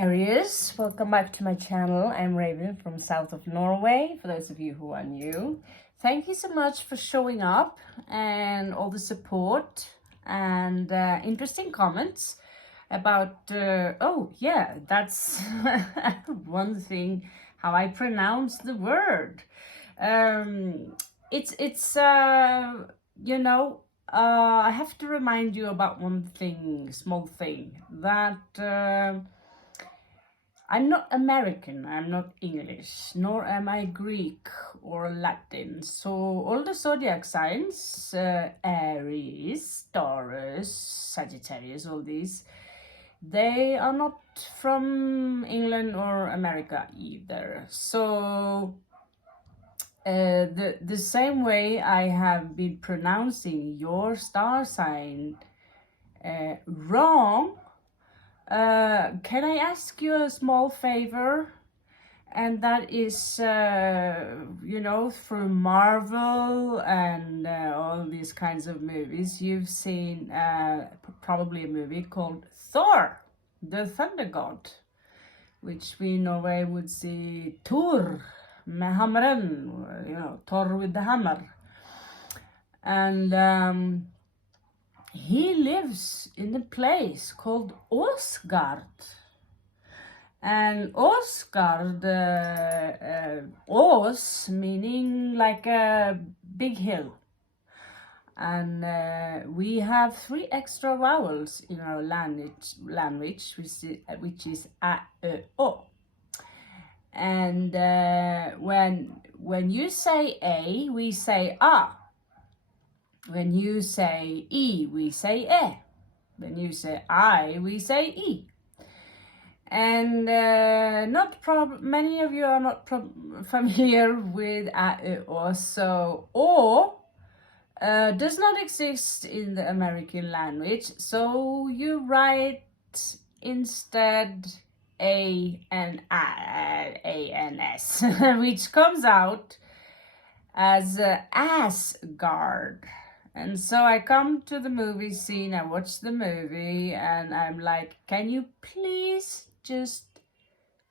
ARIES, welcome back to my channel. I'm Raven from south of Norway, for those of you who are new. Thank you so much for showing up and all the support and interesting comments about, oh yeah, that's one thing, how I pronounce the word. I have to remind you about one thing, small thing, that I'm not American, I'm not English, nor am I Greek or Latin. So all the zodiac signs, Aries, Taurus, Sagittarius, all these, they are not from England or America either. So the same way I have been pronouncing your star sign wrong, can I ask you a small favor? And that is, through Marvel and all these kinds of movies, you've seen probably a movie called Thor, the Thunder God, which we in Norway would see Thor med hammeren, Thor with the hammer. And he lives in a place called Åsgard. And Åsgard, Ås meaning like a big hill. And we have 3 extra vowels in our language which is a, ö, å. And when you say a, we say a. When you say E, we say E. When you say I, we say E. And many of you are not familiar with A, Ö, so O does not exist in the American language. So you write instead A and S, which comes out as Assgard. And so I come to the movie scene, I watch the movie, and I'm like, can you please just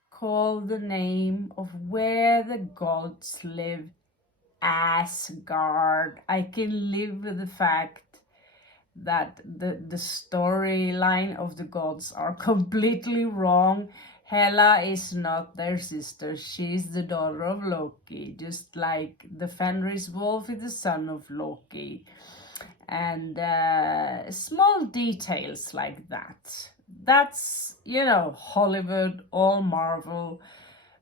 call the name of where the gods live Asgard? I can live with the fact that the storyline of the gods are completely wrong. Hela is not their sister, she's the daughter of Loki, just like the Fenris wolf is the son of Loki. And small details like that. That's, Hollywood, all Marvel.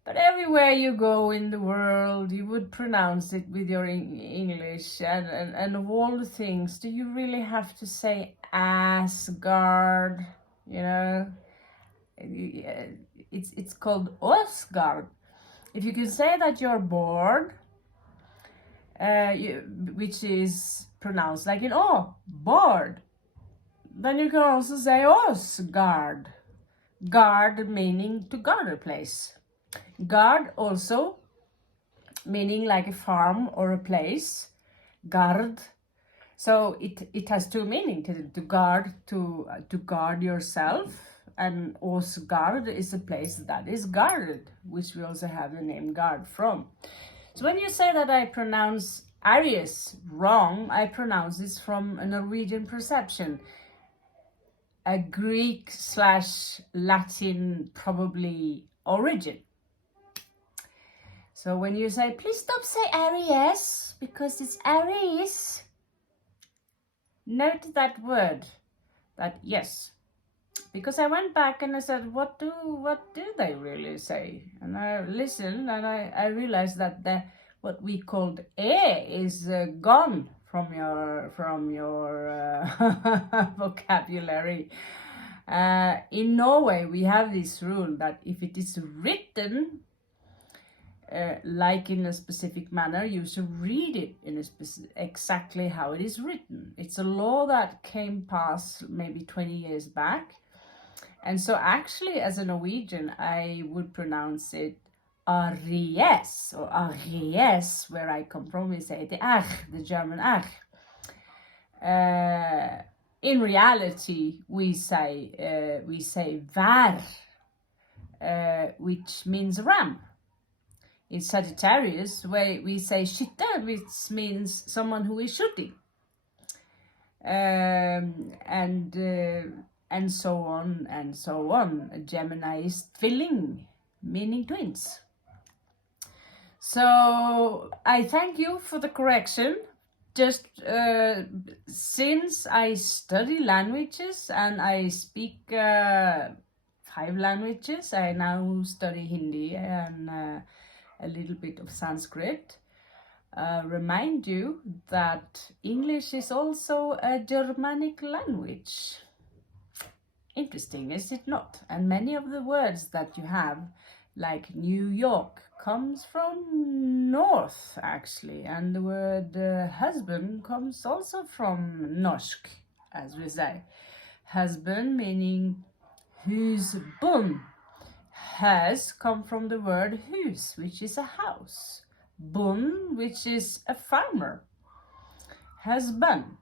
But everywhere you go in the world, you would pronounce it with your English. And of all the things, do you really have to say Asgard? It's called Åsgard. If you can say that you're bored, which is pronounced like bored, then you can also say Åsgard. Guard meaning to guard a place. Guard also meaning like a farm or a place. Guard. So it has 2 meanings, to guard, to guard yourself. And Åsgard is a place that is guarded, which we also have the name guard from. So when you say that I pronounce Aries wrong, I pronounce this from a Norwegian perception, a Greek/Latin probably origin. So when you say, please stop say Aries, because it's Aries, note that word, that yes. Because I went back and I said, what do they really say? And I listened and I realized that what we called is gone from your vocabulary. In Norway, we have this rule that if it is written like in a specific manner, you should read it in exactly how it is written. It's a law that came past maybe 20 years back. And so actually, as a Norwegian, I would pronounce it ARIES, or ARIES, where I come from, we say the R, the German R. In reality, we say vær, which means ram. In Sagittarius, where we say skytte, which means someone who is shooting. And so on and so on. Gemini is tvilling, meaning twins. So I thank you for the correction. Just since I study languages and I speak 5 languages, I now study Hindi and a little bit of Sanskrit. Remind you that English is also a Germanic language. Interesting, is it not? And many of the words that you have, like New York, comes from north actually, and the word husband comes also from norsk, as we say. Husband meaning husbund. Has come from the word hus, which is a house. Bund, which is a farmer. Husband.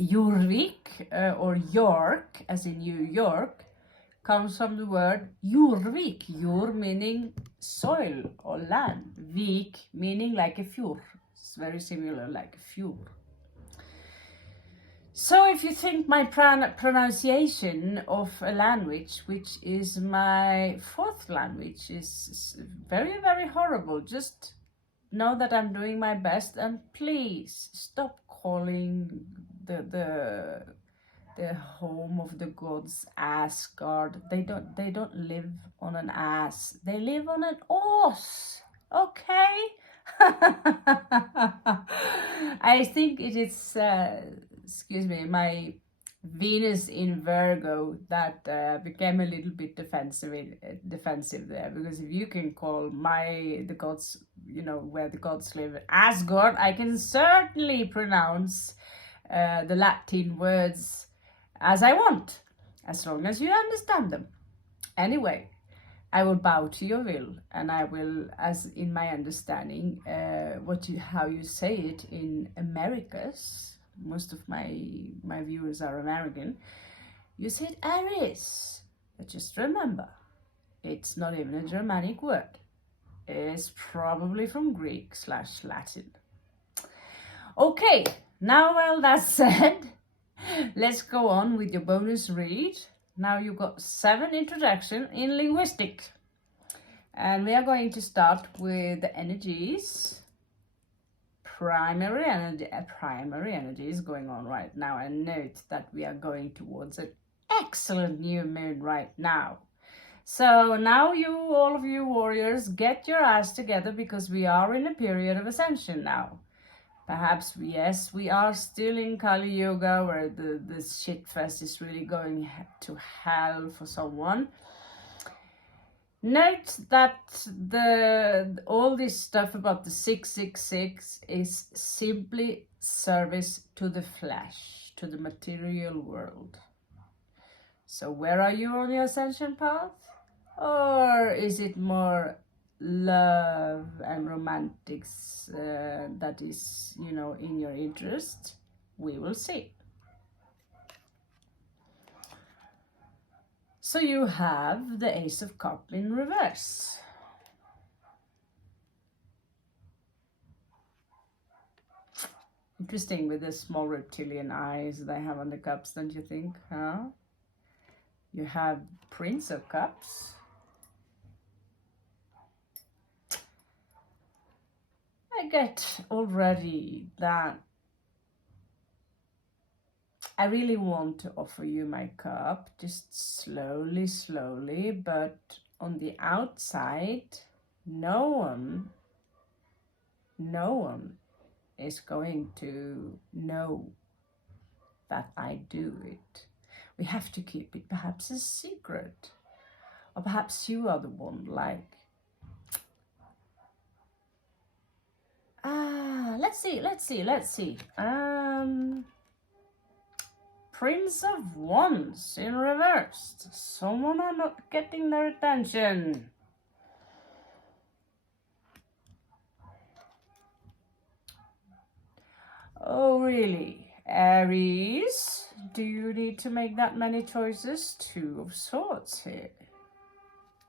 Jorvik, or York, as in New York, comes from the word Jorvik. Jord meaning soil or land. Vik meaning like a fjord. It's very similar, like a fjord. So if you think my pronunciation of a language, which is my 4th language, is very, very horrible, just know that I'm doing my best, and please stop calling the home of the gods Assgard. They don't live on an ass. They live on an Ås. Okay? I think it is excuse me, my Venus in Virgo that became a little bit defensive there, because if you can call the gods, you know, where the gods live, Asgard, I can certainly pronounce the Latin words as I want, as long as you understand them. Anyway, I will bow to your will, and I will, as in my understanding, how you say it in Americas. Most of my viewers are American. You said ARIES, but just remember, it's not even a Germanic word. It's probably from Greek/Latin. Okay, now well that's said, let's go on with your bonus read. Now you got 7 introduction in linguistics, and we are going to start with the energies. Primary energy is going on right now, and note that we are going towards an excellent new moon right now. So now all of you warriors, get your ass together, because we are in a period of ascension now. Perhaps, yes, we are still in Kali Yuga, where the shit fest is really going to hell for someone. Note that all this stuff about the 666 is simply service to the flesh, to the material world. So where are you on your ascension path? Or is it more love and romantics that is, you know, in your interest? We will see. So you have the Ace of Cups in reverse. Interesting with the small reptilian eyes they have on the cups, don't you think? Huh? You have Prince of Cups. I get already that I really want to offer you my cup, just slowly, but on the outside, no one is going to know that I do it. We have to keep it perhaps a secret. Or perhaps you are the one, like, let's see. Prince of Wands in reverse. Someone are not getting their attention. Oh, really? Aries, do you need to make that many choices? 2 of Swords here.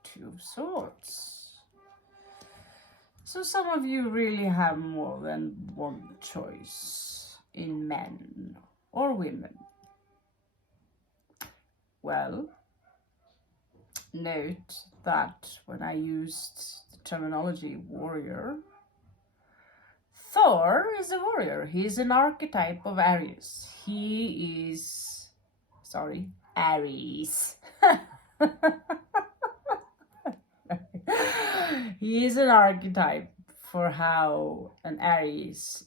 Two of Swords. So some of you really have more than one choice in men or women. Well, note that when I used the terminology warrior, Thor is a warrior. He is an archetype of Aries. He is, sorry, Aries. He is an archetype for how an Aries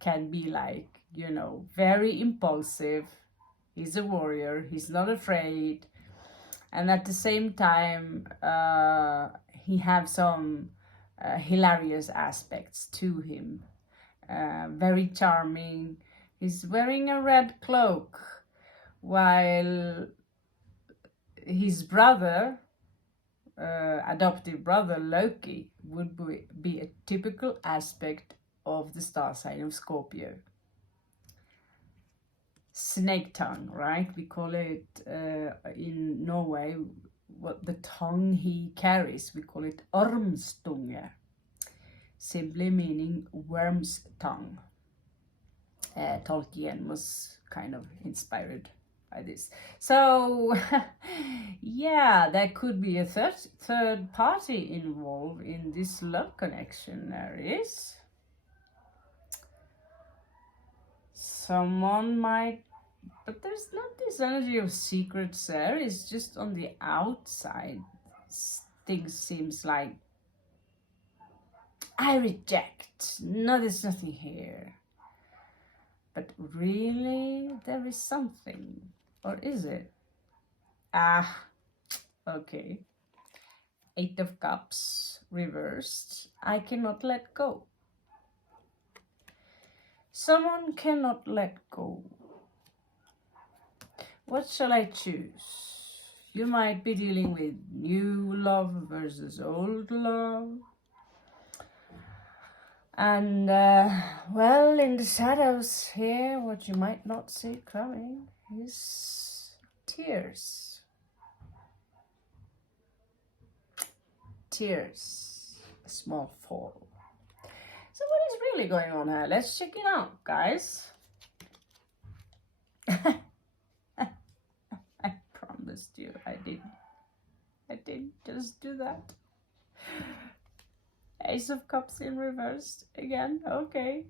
can be like, you know, very impulsive. He's a warrior. He's not afraid, and at the same time, he has some hilarious aspects to him. Very charming. He's wearing a red cloak, while his brother, adoptive brother Loki, would be a typical aspect of the star sign of Scorpio. Snake tongue, right? We call it in Norway, what the tongue he carries, we call it ormstunge, simply meaning worm's tongue. Tolkien was kind of inspired by this. So yeah, there could be a third party involved in this love connection, Aries. Someone might, but there's not this energy of secrets there. It's just on the outside. Things seems like, I reject. No, there's nothing here. But really, there is something. Or is it? Ah, okay. 8 of Cups reversed. I cannot let go. Someone cannot let go. What shall I choose? You might be dealing with new love versus old love. And, well, in the shadows here, what you might not see coming is tears. Tears. A small fall. So what is really going on here? Let's check it out, guys. I promised you I didn't just do that. Ace of Cups in reverse again. Okay.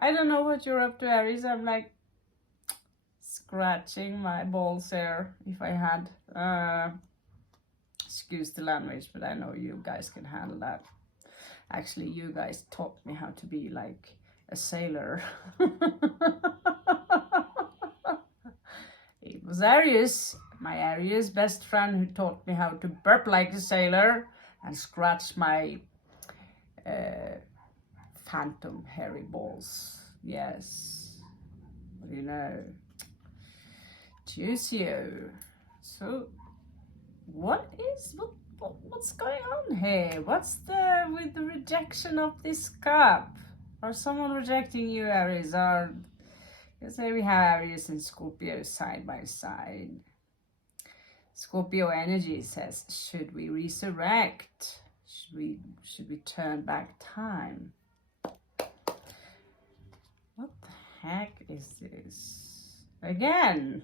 I don't know what you're up to, Aries. I'm like scratching my balls here if I had. Excuse the language, but I know you guys can handle that. Actually, you guys taught me how to be like a sailor. It was Aries, my Aries best friend, who taught me how to burp like a sailor and scratch my phantom hairy balls. Yes, you know, Juicio. So, what's going on here? What's with the rejection of this cup? Or someone rejecting you, Aries? Or you say we have Aries and Scorpio side by side. Scorpio energy says, should we resurrect? Should we turn back time? What the heck is this? Again.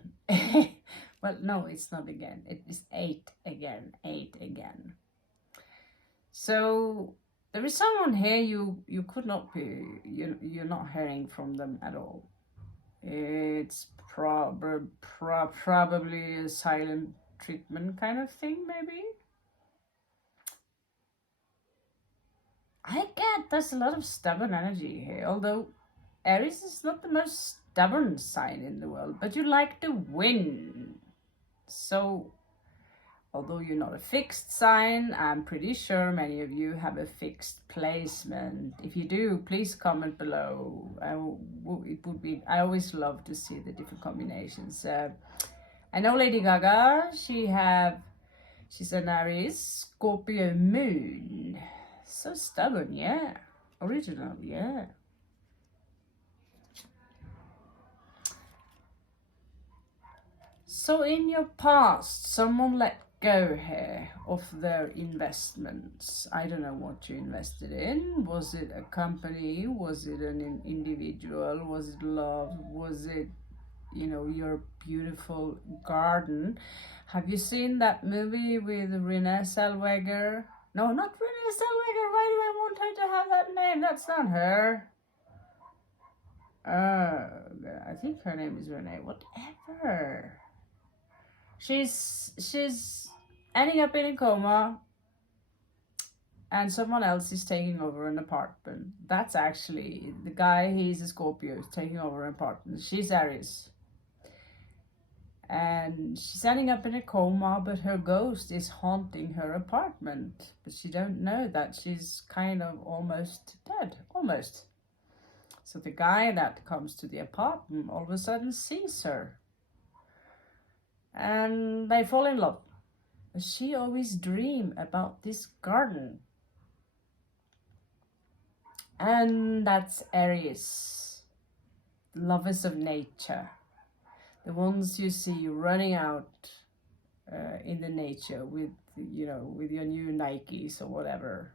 Well, no, it's not again. It is 8 again. 8 again. So there is someone here you could not be, you're not hearing from them at all. It's probably a silent treatment kind of thing, maybe. I get there's a lot of stubborn energy here, although Aries is not the most stubborn sign in the world, but you like to win. So, although you're not a fixed sign, I'm pretty sure many of you have a fixed placement. If you do, please comment below. I always love to see the different combinations. I know Lady Gaga, she's an Aries, Scorpio moon. So stubborn, yeah. Original, yeah. So in your past, someone let go here of their investments. I don't know what you invested in. Was it a company? Was it an individual? Was it love? Was it, you know, your beautiful garden? Have you seen that movie with Renee Zellweger? No, not Renee Zellweger. Why do I want her to have that name? That's not her. I think her name is Renee. Whatever. She's ending up in a coma, and someone else is taking over an apartment. That's actually the guy. He's a Scorpio, taking over an apartment. She's Aries, and she's ending up in a coma, but her ghost is haunting her apartment. But she don't know that she's kind of almost dead, almost. So the guy that comes to the apartment all of a sudden sees her, and they fall in love. But she always dream about this garden. And that's Aries, lovers of nature. The ones you see running out in the nature with, you know, with your new Nikes or whatever.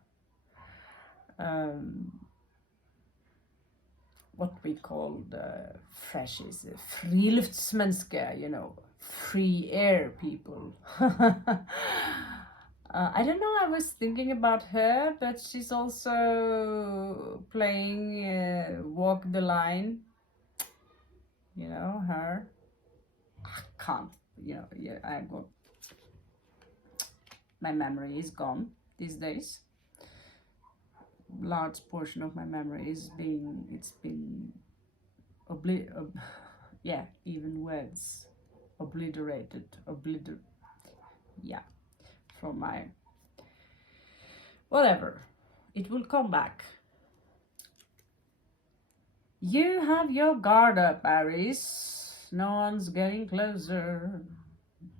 What we call the freshies, friluftsmenneske, you know, free air people. I don't know, I was thinking about her, but she's also playing Walk the Line, you know, her. I can't, you know, yeah, my memory is gone these days. Large portion of my memory is it's been yeah, even words obliterated, yeah, from my whatever. It will come back. You have your guard up, Aries. No one's getting closer.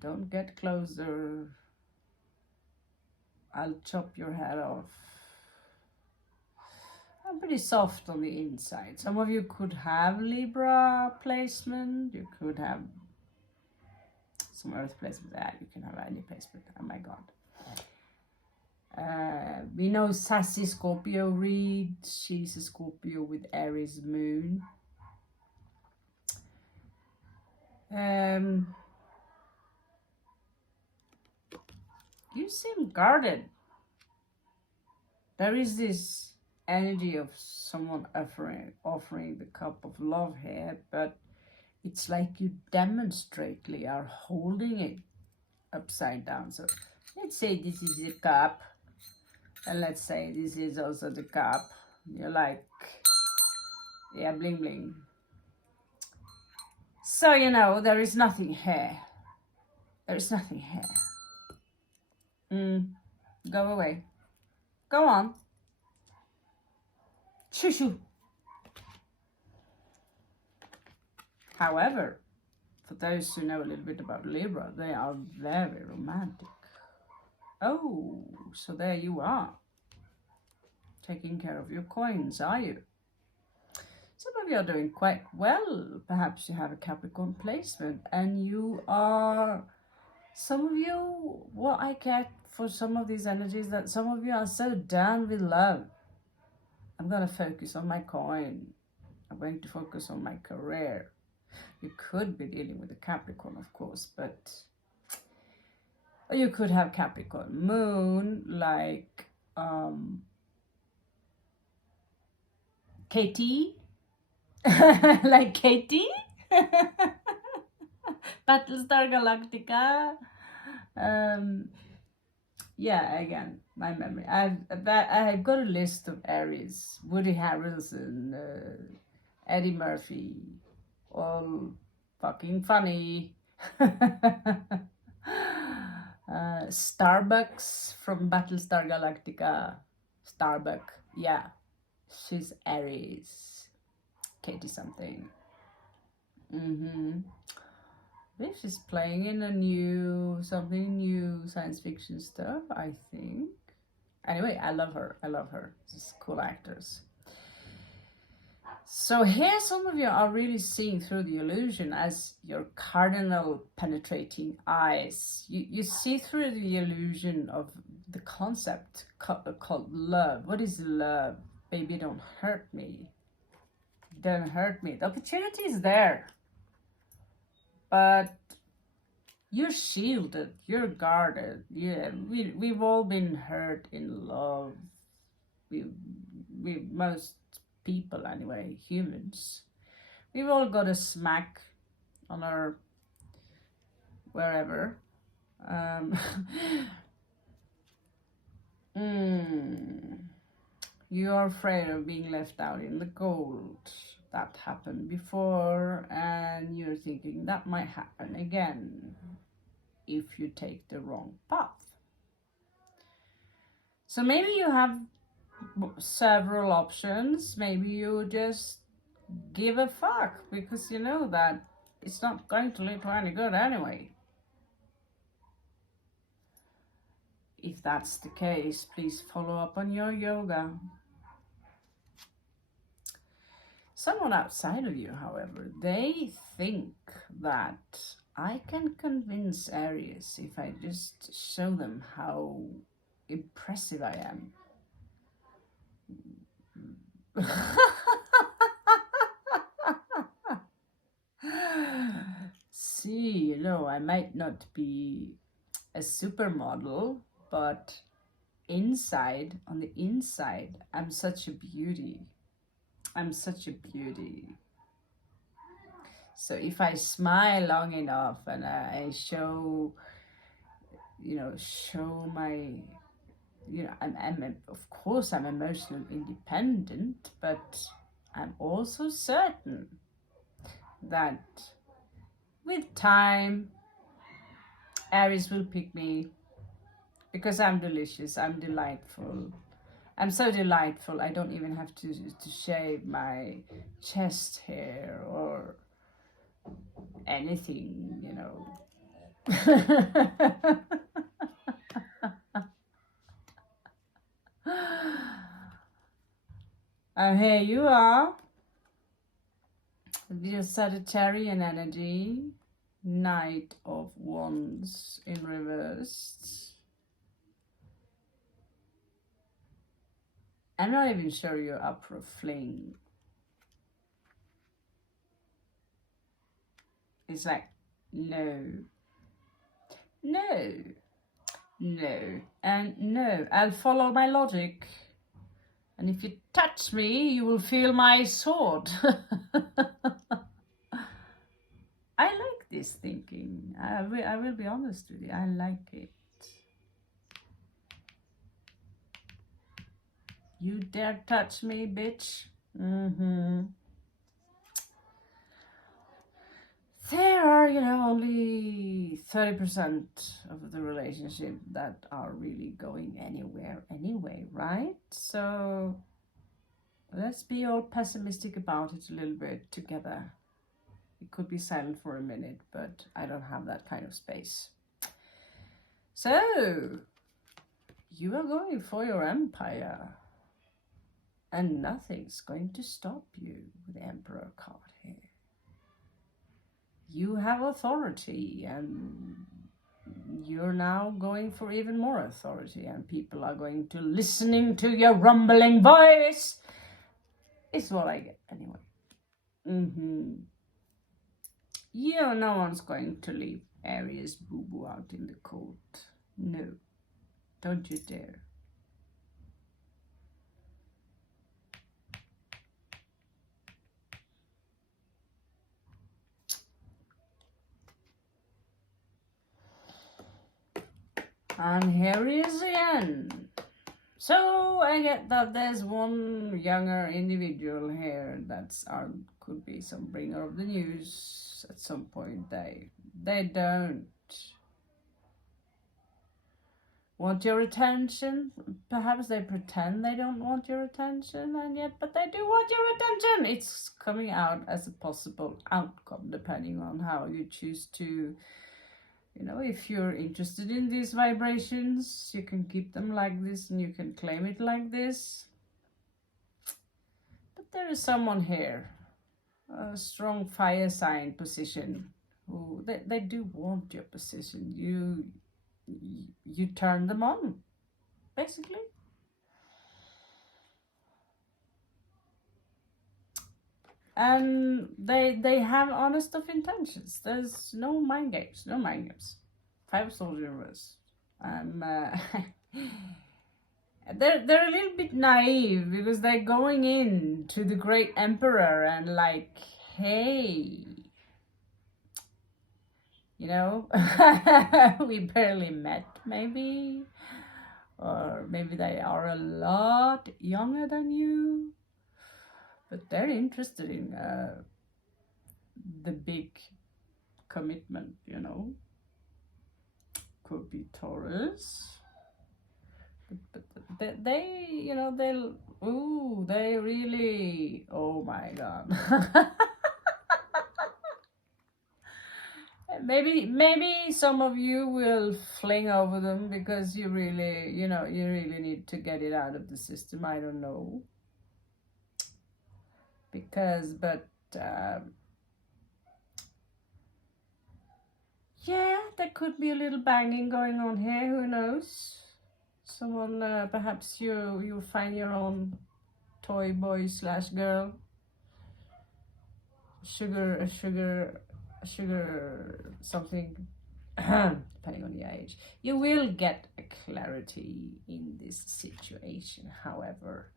Don't get closer. I'll chop your head off. I'm pretty soft on the inside. Some of you could have Libra placement. You could have some Earth placement. You can have any placement. Oh my God. We know Sassy Scorpio read. She's a Scorpio with Aries moon. You seem guarded. There is this energy of someone offering the cup of love here, but it's like you demonstrately are holding it upside down. So let's say this is the cup, and let's say this is also the cup. You're like, yeah, bling bling. So, you know, there is nothing here. There is nothing here. Go away. Go on. Shoo shoo. However, for those who know a little bit about Libra, they are very romantic. Oh, so there you are. Taking care of your coins, are you? Some of you are doing quite well. Perhaps you have a Capricorn placement, and you are, some of you, what I get for some of these energies, that some of you are so down with love. I'm going to focus on my coin. I'm going to focus on my career. You could be dealing with a Capricorn, of course, but or you could have Capricorn moon, like Katie, like Katie, Battlestar Galactica. Yeah, again, my memory. I've got a list of Aries: Woody Harrelson, Eddie Murphy, all fucking funny. Starbucks from Battlestar Galactica. Starbuck, yeah, she's Aries. Katie something. This is playing in something new science fiction stuff, I think. Anyway, I love her. She's cool actors. So here some of you are really seeing through the illusion as your cardinal penetrating eyes. You see through the illusion of the concept called love. What is love? Baby, don't hurt me. Don't hurt me. The opportunity is there. But you're shielded. You're guarded. Yeah, we've all been hurt in love. We most people anyway, humans, we've all got a smack on our wherever. You're afraid of being left out in the cold. That happened before, and you're thinking that might happen again if you take the wrong path. So maybe you have several options. Maybe you just give a fuck because you know that it's not going to lead to any good anyway. If that's the case, please follow up on your yoga. Someone outside of you, however, they think that I can convince Aries if I just show them how impressive I am. See, you know, I might not be a supermodel, but inside, on the inside, I'm such a beauty. I'm such a beauty. So if I smile long enough and I show, you know, show my, you know, I'm of course I'm emotionally independent, but I'm also certain that with time, Aries will pick me because I'm delicious, I'm delightful. I'm so delightful, I don't even have to shave my chest hair or anything, you know. And here you are, your Sagittarian energy, Knight of Wands in reverse. I'm not even sure you're up for a fling. It's like, no, no, no, and no. I'll follow my logic. And if you touch me, you will feel my sword. I like this thinking. I will be honest with you. I like it. You dare touch me, bitch? There are, you know, only 30% of the relationship that are really going anywhere anyway, right? So let's be all pessimistic about it a little bit together. It could be silent for a minute, but I don't have that kind of space. So you are going for your empire, and nothing's going to stop you with the Emperor card here. You have authority, and you're now going for even more authority, and people are going to listening to your rumbling voice. It's what I get anyway. Yeah, no one's going to leave Aries boo-boo out in the cold. No, don't you dare. And here he is again. So I get that there's one younger individual here that's could be some bringer of the news at some point. They don't want your attention. Perhaps they pretend they don't want your attention, and yet, but they do want your attention. It's coming out as a possible outcome, depending on how you choose to. You know, if you're interested in these vibrations, you can keep them like this and you can claim it like this. But there is someone here, a strong fire sign position, who they do want your position. You turn them on, basically. And they have honest of intentions. There's no mind games, no mind games. 5-star universe. They're a little bit naive because they're going in to the great emperor and like, hey, you know, we barely met, maybe, or maybe they are a lot younger than you, but they're interested in the big commitment, you know. Could be Taurus. But they, you know, they really, oh my God. Maybe some of you will fling over them because you really, you know, you really need to get it out of the system. I don't know. Yeah, there could be a little banging going on here, who knows? Someone, perhaps you find your own toy boy / girl. Sugar something, depending on your age. You will get a clarity in this situation, however,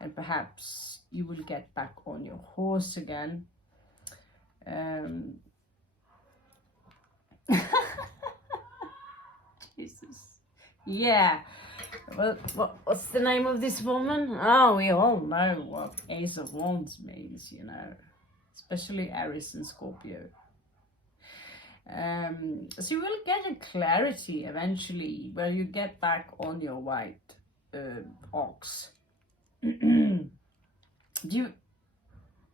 and perhaps you will get back on your horse again. Jesus. Yeah. Well, what's the name of this woman? Oh, we all know what Ace of Wands means, you know, especially Aries and Scorpio. So you will get a clarity eventually where you get back on your white ox. There's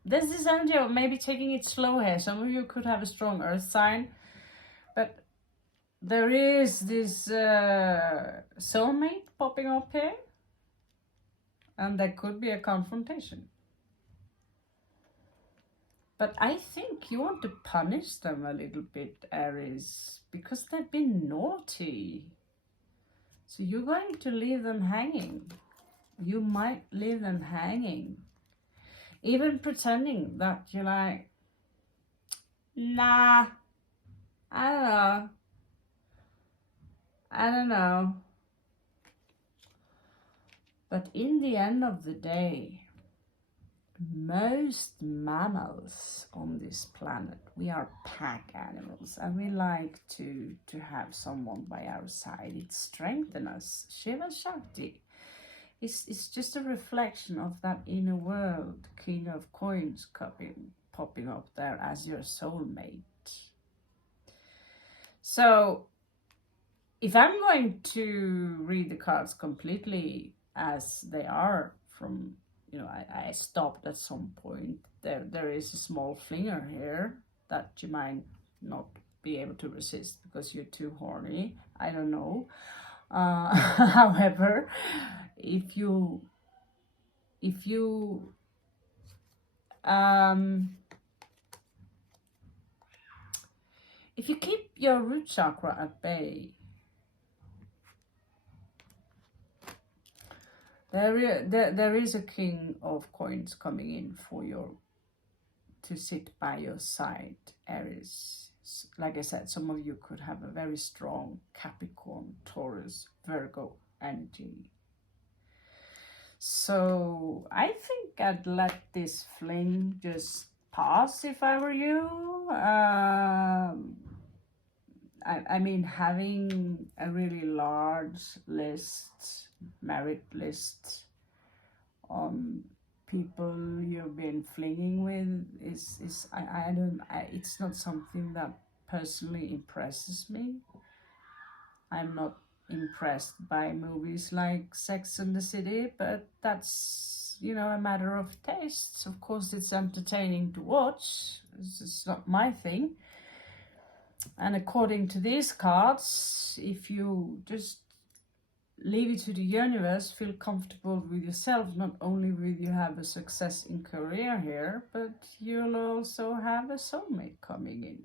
this energy of maybe taking it slow here. Some of you could have a strong earth sign, but there is this soulmate popping up here, and there could be a confrontation. But I think you want to punish them a little bit, Aries, because they've been naughty. So you're going to leave them hanging. You might leave them hanging. Even pretending that you're like, nah, I don't know. But in the end of the day, most mammals on this planet, we are pack animals, and we like to have someone by our side. It strengthens us. Shiva Shakti. It's just a reflection of that inner world. King of Coins popping up there as your soulmate. So if I'm going to read the cards completely as they are from, you know, I stopped at some point. There is a small flinger here that you might not be able to resist because you're too horny. I don't know. However, if you keep your root chakra at bay, there is a King of Coins coming in to sit by your side, Aries. Like I said, some of you could have a very strong Capricorn, Taurus, Virgo energy. So I think I'd let this fling just pass if I were you. I mean, having a really large merit list on people you've been flinging with is it's not something that personally impresses me. I'm not impressed by movies like Sex and the City, but that's, you know, a matter of taste. Of course, it's entertaining to watch. It's not my thing. And according to these cards, if you just leave it to the universe, feel comfortable with yourself. Not only will you have a success in career here, but you'll also have a soulmate coming in,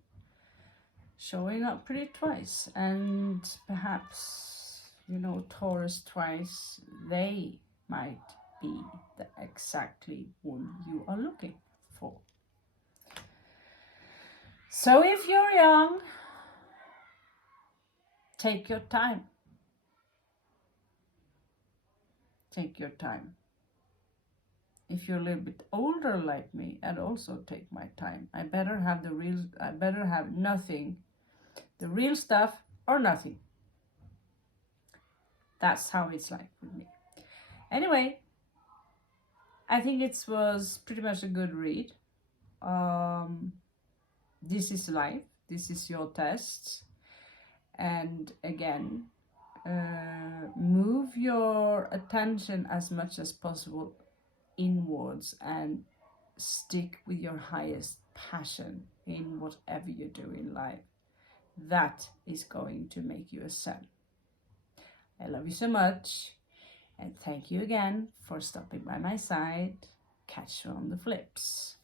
showing up pretty twice. And perhaps, you know, Taurus twice, they might be the exactly one you are looking for. So if you're young, take your time. Take your time. If you're a little bit older like me, I'd also take my time. I better have nothing, the real stuff or nothing. That's how it's like with me. Anyway, I think it was pretty much a good read. This is life. This is your test. And again, move your attention as much as possible inwards and stick with your highest passion in whatever you do in life. That is going to make you ascend. I love you so much, and thank you again for stopping by my side. Catch you on the flips.